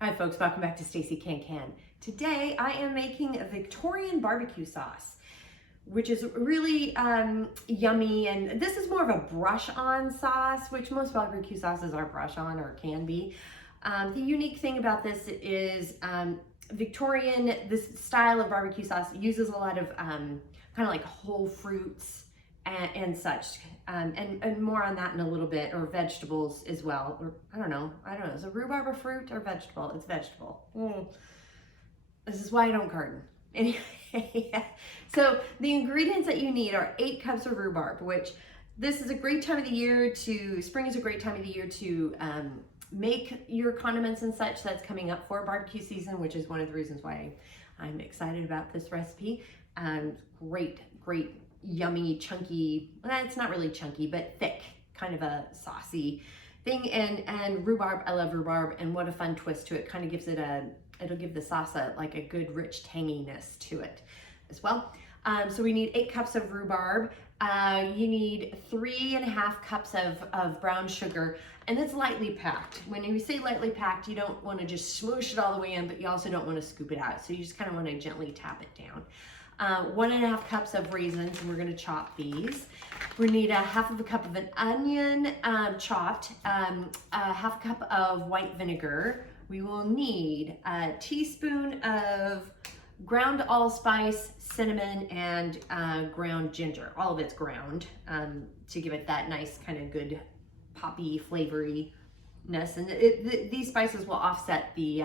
Hi folks, welcome back to Stacey Can. Today I am making a Victorian barbecue sauce, which is really yummy, and this is more of a brush on sauce, which most barbecue sauces are brush on or can be. The unique thing about this is Victorian, this style of barbecue sauce uses a lot of kind of like whole fruits and such, and more on that in a little bit, or vegetables as well, or I don't know, is a rhubarb a fruit or vegetable? It's vegetable. This is why I don't garden. Anyway, so the ingredients that you need are 8 cups of rhubarb, which this is a great time of the year spring is a great time of the year to make your condiments and such. That's coming up for barbecue season, which is one of the reasons why I'm excited about this recipe. Great, yummy, chunky, well, it's not really chunky, but thick, kind of a saucy thing. And rhubarb, I love rhubarb, and what a fun twist to it. Kind of gives it it'll give the sauce like a good rich tanginess to it as well. So we need 8 cups of rhubarb. You need 3.5 cups of brown sugar, and it's lightly packed. When you say lightly packed, you don't want to just smoosh it all the way in, but you also don't want to scoop it out. So you just kind of want to gently tap it down. 1.5 cups of raisins, and we're going to chop these. We need 1/2 cup of an onion chopped, 1/2 cup of white vinegar. We will need a teaspoon of ground allspice, cinnamon, and ground ginger. All of it's ground to give it that nice kind of good poppy flavoriness. And these spices will offset the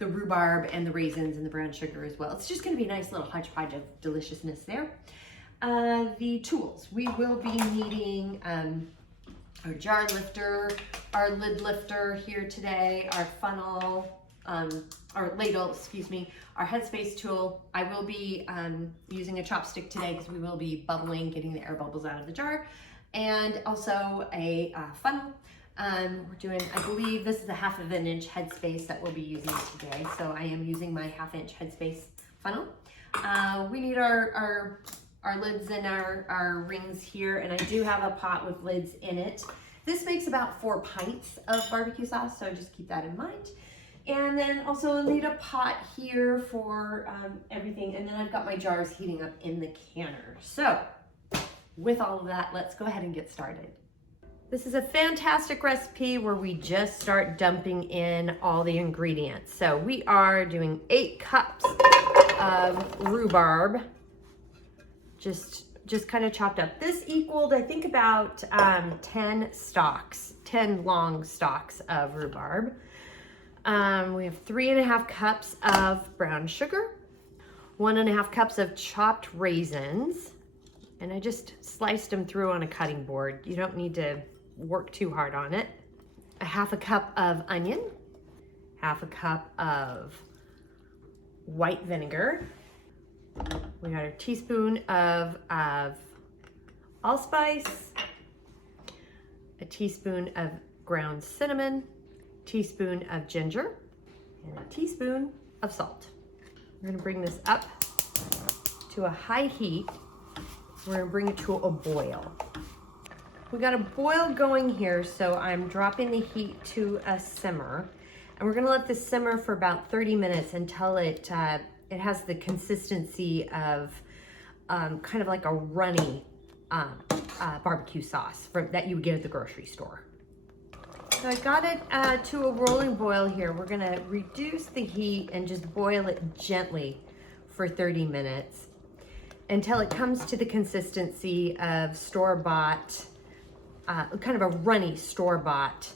rhubarb and the raisins and the brown sugar as well. It's just going to be a nice little hodgepodge of deliciousness there. The tools. We will be needing our jar lifter, our lid lifter here today, our funnel, our ladle, excuse me, our Headspace tool. I will be using a chopstick today because we will be bubbling, getting the air bubbles out of the jar, and also a funnel. We're doing, I believe this is a 1/2 inch Headspace that we'll be using today. So I am using my 1/2 inch Headspace funnel. We need our lids and our rings here, and I do have a pot with lids in it. This makes about 4 pints of barbecue sauce, so just keep that in mind. And then also I'll need a pot here for everything, and then I've got my jars heating up in the canner. So with all of that, let's go ahead and get started. This is a fantastic recipe where we just start dumping in all the ingredients. So we are doing 8 cups of rhubarb, just kind of chopped up. This equaled, I think, about 10 long stalks of rhubarb. We have 3.5 cups of brown sugar, 1.5 cups of chopped raisins, and I just sliced them through on a cutting board. You don't need to work too hard on it. 1/2 cup of onion, 1/2 cup of white vinegar. We got a teaspoon of allspice, a teaspoon of ground cinnamon, teaspoon of ginger, and a teaspoon of salt. We're gonna bring this up to a high heat. We're gonna bring it to a boil. We got a boil going here, so I'm dropping the heat to a simmer, and we're gonna let this simmer for about 30 minutes until it has the consistency of kind of like a runny barbecue sauce that you would get at the grocery store. So I got it to a rolling boil here. We're gonna reduce the heat and just boil it gently for 30 minutes until it comes to the consistency of store-bought, kind of a runny store-bought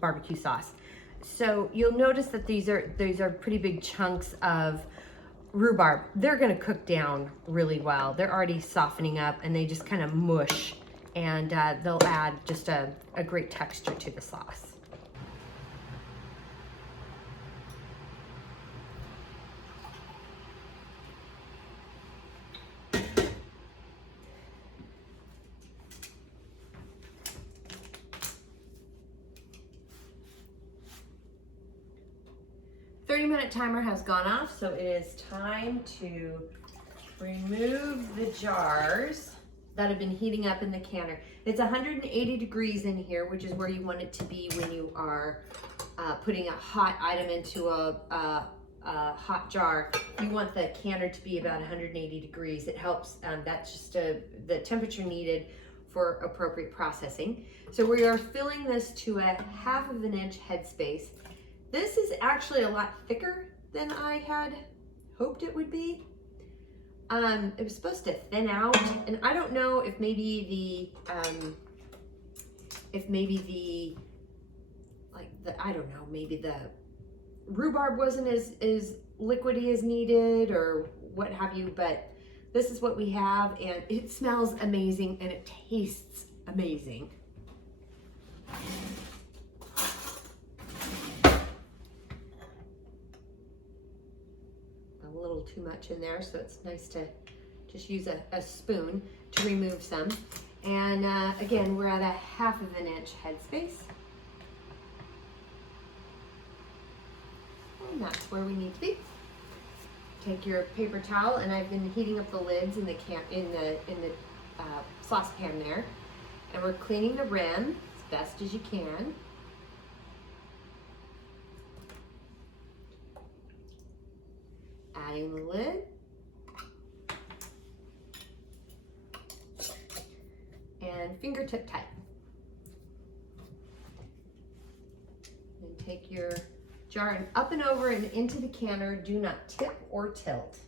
barbecue sauce. So you'll notice that these are pretty big chunks of rhubarb. They're gonna cook down really well. They're already softening up, and they just kind of mush, and they'll add just a great texture to the sauce. The 30-minute timer has gone off, so it is time to remove the jars that have been heating up in the canner. It's 180 degrees in here, which is where you want it to be when you are putting a hot item into a hot jar. You want the canner to be about 180 degrees. It helps, that's just the temperature needed for appropriate processing. So we are filling this to a 1/2 inch headspace. This is actually a lot thicker than I had hoped it would be. It was supposed to thin out, and I don't know if maybe maybe the rhubarb wasn't as liquidy as needed or what have you, but this is what we have, and it smells amazing and it tastes amazing. A little too much in there, so it's nice to just use a spoon to remove some. And again, we're at a 1/2 inch headspace. And that's where we need to be. Take your paper towel, and I've been heating up the lids in the saucepan there, and we're cleaning the rim as best as you can. Adding the lid, and fingertip tight. And take your jar and up and over and into the canner. Do not tip or tilt.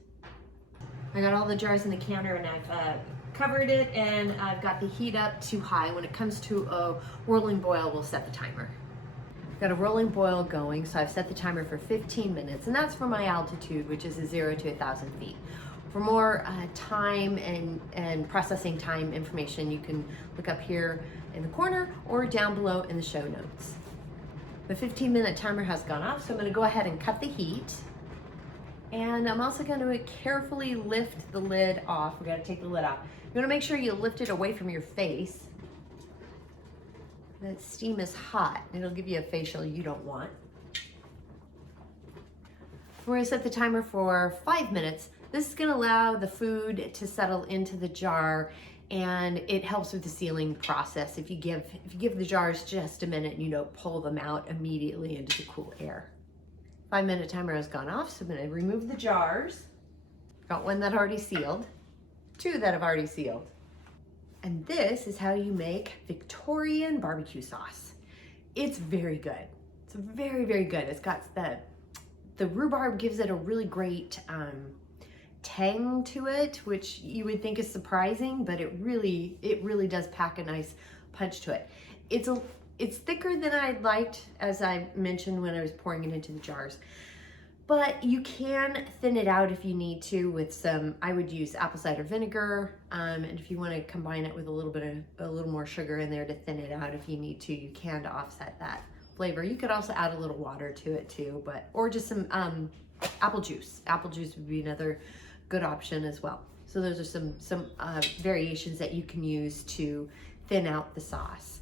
I got all the jars in the canner, and I've covered it, and I've got the heat up too high. When it comes to a whirling boil, we'll set the timer. I've got a rolling boil going, so I've set the timer for 15 minutes, and that's for my altitude, which is 0 to 1,000 feet. For more time and processing time information, you can look up here in the corner or down below in the show notes. The 15-minute timer has gone off, so I'm going to go ahead and cut the heat. And I'm also going to carefully lift the lid off. We're going to take the lid off. You want to make sure you lift it away from your face. That steam is hot. It'll give you a facial you don't want. We're going to set the timer for 5 minutes. This is going to allow the food to settle into the jar, and it helps with the sealing process if you give the jars just a minute and you don't pull them out immediately into the cool air. 5-minute timer has gone off, so I'm going to remove the jars. Got one that already sealed, 2 that have already sealed. And this is how you make Victorian barbecue sauce. It's very good. It's very, very good. It's got the rhubarb gives it a really great tang to it, which you would think is surprising, but it really does pack a nice punch to it. It's thicker than I'd liked, as I mentioned when I was pouring it into the jars, but you can thin it out if you need to with some, I would use apple cider vinegar, and if you want to combine it with a little more sugar in there to thin it out if you need to, you can, to offset that flavor. You could also add a little water to it too, or just some apple juice. Apple juice would be another good option as well. So those are some variations that you can use to thin out the sauce.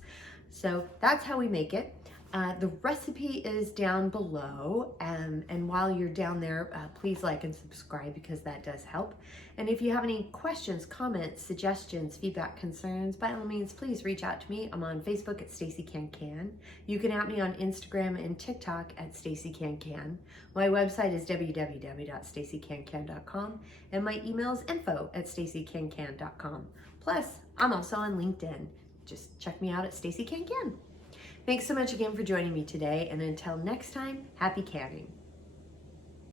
So that's how we make it. The recipe is down below, and while you're down there, please like and subscribe, because that does help. And if you have any questions, comments, suggestions, feedback, concerns, by all means, please reach out to me. I'm on Facebook at Stacey Can Can. You can at me on Instagram and TikTok at Stacey Can Can. My website is www.staceycancan.com, and my email is info@staceycancan.com. Plus, I'm also on LinkedIn. Just check me out at Stacey Can Can. Thanks so much again for joining me today, and until next time, happy canning.